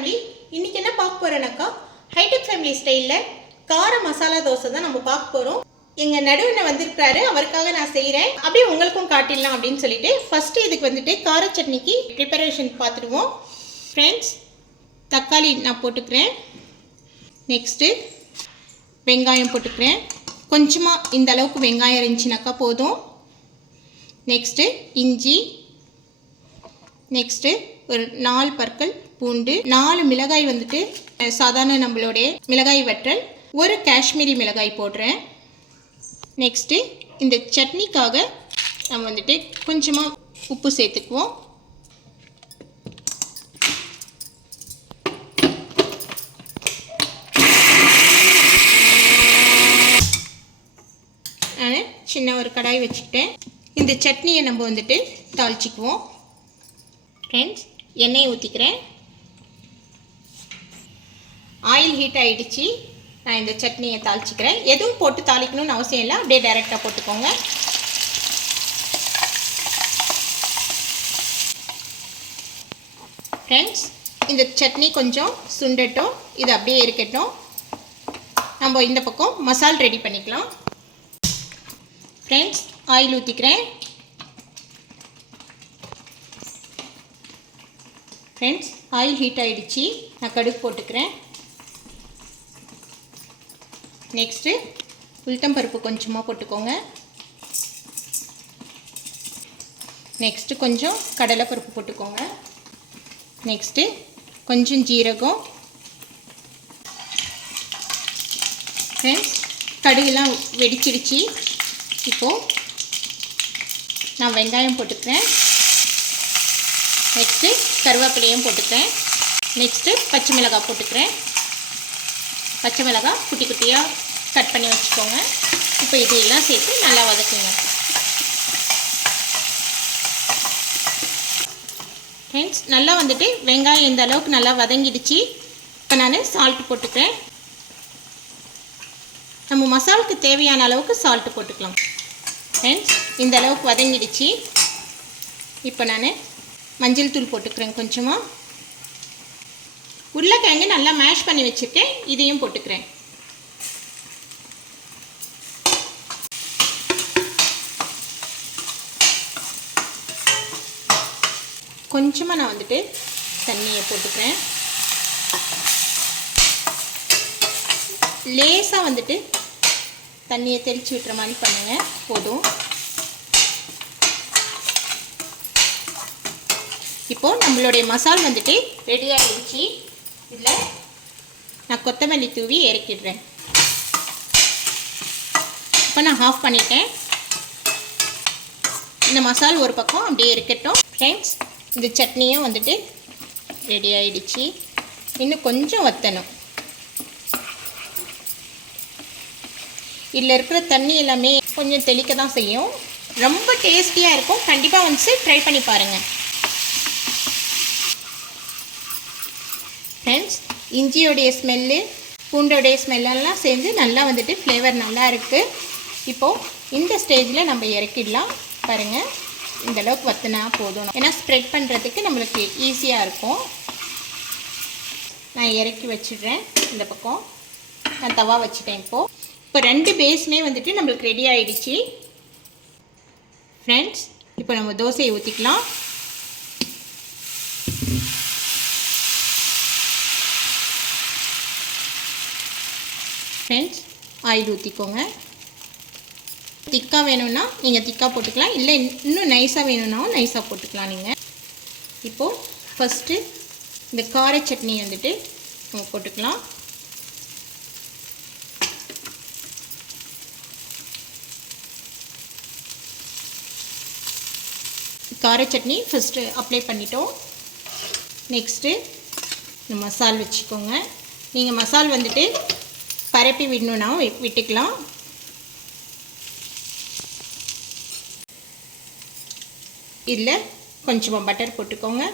Family. இன்னைக்கு என்ன பார்க்க போறேன்னாக்கா ஹைடெக் ஃபேமிலி ஸ்டைலில் கார மசாலா தோசை தான் நம்ம பார்க்க போகிறோம். எங்கள் நடுவில் வந்திருக்காரு, அவருக்காக நான் செய்கிறேன். அப்படியே உங்களுக்கும் காட்டிடலாம் அப்படின்னு சொல்லிட்டு ஃபஸ்ட்டு இதுக்கு வந்துட்டு கார சட்னிக்கு ப்ரிப்பரேஷன் பார்த்துடுவோம். ஃப்ரெண்ட்ஸ், தக்காளி நான் போட்டுக்கிறேன். நெக்ஸ்ட்டு வெங்காயம் போட்டுக்கிறேன். கொஞ்சமாக இந்த அளவுக்கு வெங்காயம் இருந்துச்சுனாக்கா போதும். நெக்ஸ்ட்டு இஞ்சி, நெக்ஸ்ட்டு ஒரு 4 பற்கள் பூண்டு, 4 மிளகாய் வந்துட்டு சாதாரண நம்மளுடைய மிளகாய் வற்றல், ஒரு காஷ்மீரி மிளகாய் போடுறேன். நெக்ஸ்ட்டு இந்த சட்னிக்காக நம்ம வந்துட்டு கொஞ்சமாக உப்பு சேர்த்துக்குவோம். நான் சின்ன ஒரு கடாய் வச்சுக்கிட்டேன். இந்த சட்னியை நம்ம வந்துட்டு தாளிச்சிக்குவோம். ஃப்ரெண்ட்ஸ், எண்ணெயை ஊற்றிக்கிறேன். ஆயில் ஹீட் ஆகிடுச்சு. நான் இந்த சட்னியை தாளிச்சிக்கிறேன். எதுவும் போட்டு தாளிக்கணும்னு அவசியம் இல்லை, அப்படியே டைரெக்டாக போட்டுக்கோங்க. ஃப்ரெண்ட்ஸ், இந்த சட்னி கொஞ்சம் சுண்டட்டும், இது அப்படியே இருக்கட்டும். நம்ம இந்த பக்கம் மசால் ரெடி பண்ணிக்கலாம். ஃப்ரெண்ட்ஸ், ஆயில் ஊற்றிக்கிறேன். ஃப்ரெண்ட்ஸ், ஆயில் ஹீட் ஆகிடுச்சு. நான் கடுகு போட்டுக்கிறேன். நெக்ஸ்ட்டு உளுத்தம்பருப்பு கொஞ்சமாக போட்டுக்கோங்க. நெக்ஸ்ட்டு கொஞ்சம் கடலைப்பருப்பு போட்டுக்கோங்க. நெக்ஸ்ட்டு கொஞ்சம் ஜீரகம். ஃப்ரெண்ட்ஸ், கடுகுலாம் வெடிச்சிடுச்சு. இப்போது நான் வெங்காயம் போட்டுக்கிறேன். நெக்ஸ்ட்டு கருவேப்பிலையும் போட்டுக்கிறேன். நெக்ஸ்ட்டு பச்சை மிளகாய் போட்டுக்கிறேன். பச்சை மிளகாய் குட்டி குட்டியாக கட் பண்ணி வச்சுக்கோங்க. இப்போ இதையெல்லாம் சேர்த்து நல்லா வதக்குங்க. ஃப்ரெண்ட்ஸ், நல்லா வந்துட்டு வெங்காயம் இந்த அளவுக்கு நல்லா வதங்கிடுச்சு. இப்போ நான் சால்ட்டு போட்டுக்கிறேன். நம்ம மசாலுக்கு தேவையான அளவுக்கு சால்ட்டு போட்டுக்கலாம். ஃப்ரெண்ட்ஸ், இந்த அளவுக்கு வதங்கிடுச்சு. இப்போ நான் மஞ்சள் தூள் போட்டுக்கிறேன். கொஞ்சமாக உருளைக்கிழங்கு நல்லா மேஷ் பண்ணி வச்சுருக்கேன், இதையும் போட்டுக்கிறேன். கொஞ்சமாக நான் வந்துட்டு தண்ணியை போட்டுக்கிறேன். லேசாக வந்துட்டு தண்ணியை தெளித்து விட்டுற மாதிரி பண்ணுங்கள், போதும். இப்போது நம்மளுடைய மசால் வந்துட்டு ரெடி ஆகிடுச்சு. இதில் நான் கொத்தமல்லி தூவி இறக்கிடுறேன். இப்போ நான் ஆஃப் பண்ணிட்டேன். இந்த மசால் ஒரு பக்கம் அப்படியே இருக்கட்டும். ஃப்ரெண்ட்ஸ், இந்த சட்னியும் வந்துட்டு ரெடி ஆகிடுச்சு. இன்னும் கொஞ்சம் வற்றணும். இதில் இருக்கிற தண்ணி எல்லாமே கொஞ்சம் தெளிக்க தான் செய்யும். ரொம்ப டேஸ்டியாக இருக்கும். கண்டிப்பாக வந்து ட்ரை பண்ணி பாருங்கள். ஃப்ரெண்ட்ஸ், இஞ்சியோடைய ஸ்மெல்லு, பூண்டோடைய ஸ்மெல்லெல்லாம் சேர்ந்து நல்லா வந்துட்டு ஃப்ளேவர் நல்லா இருக்குது. இப்போது இந்த ஸ்டேஜில் நம்ம இறக்கிடலாம். பாருங்கள், இந்தளவுக்கு வற்றினா போதும். ஏன்னா ஸ்ப்ரெட் பண்ணுறதுக்கு நம்மளுக்கு ஈஸியாக இருக்கும். நான் இறக்கி வச்சிடுறேன். இந்த பக்கம் நான் தவா வச்சுட்டேன். இப்போ 2 பேஸுமே வந்துட்டு நம்மளுக்கு ரெடி ஆகிடுச்சு. ஃப்ரெண்ட்ஸ், இப்போ நம்ம தோசையை ஊற்றிக்கலாம். ஃப்ரெண்ட்ஸ், ஆயில் ஊற்றிக்கோங்க. திக்காக வேணும்னா நீங்கள் திக்காக போட்டுக்கலாம், இல்லை இன்னும் நைஸாக வேணும்னாலும் நைஸாக போட்டுக்கலாம் நீங்கள். இப்போது ஃபஸ்ட்டு இந்த கார சட்னி வந்துட்டு நம்ம போட்டுக்கலாம். கார சட்னி ஃபஸ்ட்டு அப்ளை பண்ணிட்டோம். நெக்ஸ்ட்டு இந்த மசால் வச்சுக்கோங்க. நீங்கள் மசால் வந்துட்டு பரப்பி விடணுன்னா விட்டுக்கலாம். இதில் கொஞ்சமாக பட்டர் போட்டுக்கோங்க.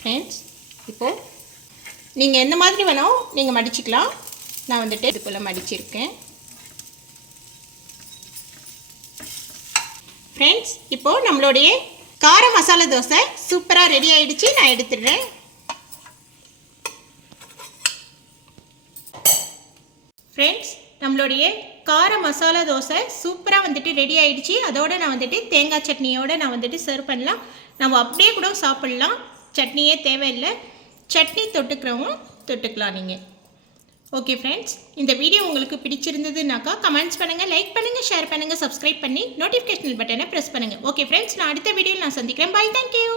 ஃப்ரெண்ட்ஸ், இப்போது நீங்கள் எந்த மாதிரி வேணாலும் நீங்கள் மடிச்சுக்கலாம். நான் வந்துட்டு இது போல் மடிச்சிருக்கேன். ஃப்ரெண்ட்ஸ், இப்போது நம்மளுடைய கார மசாலா தோசை சூப்பராக ரெடி ஆகிடுச்சு. நான் எடுத்துடுறேன். ஃப்ரெண்ட்ஸ், நம்மளுடைய கார மசாலா தோசை சூப்பராக வந்துட்டு ரெடி ஆகிடுச்சு. அதோடு நான் வந்துட்டு தேங்காய் சட்னியோடு நான் வந்துட்டு சர்வ் பண்ணலாம். நம்ம அப்படியே கூட சாப்பிட்லாம், சட்னியே தேவையில்லை. சட்னி தொட்டுக்கிறவங்க தொட்டுக்கலாம் நீங்கள். ஓகே ஃப்ரெண்ட்ஸ், இந்த வீடியோ உங்களுக்கு பிடிச்சிருந்ததுனாக்கா கமெண்ட்ஸ் பண்ணுங்கள், லைக் பண்ணுங்கள், ஷேர் பண்ணுங்கள், சப்ஸ்கிரைப் பண்ணி நோட்டிஃபிகேஷன் பட்டனை ப்ரெஸ் பண்ணுங்கள். ஓகே ஃப்ரெண்ட்ஸ், நான் அடுத்த வீடியோவில் நான் சந்திக்கிறேன். Bye, thank you.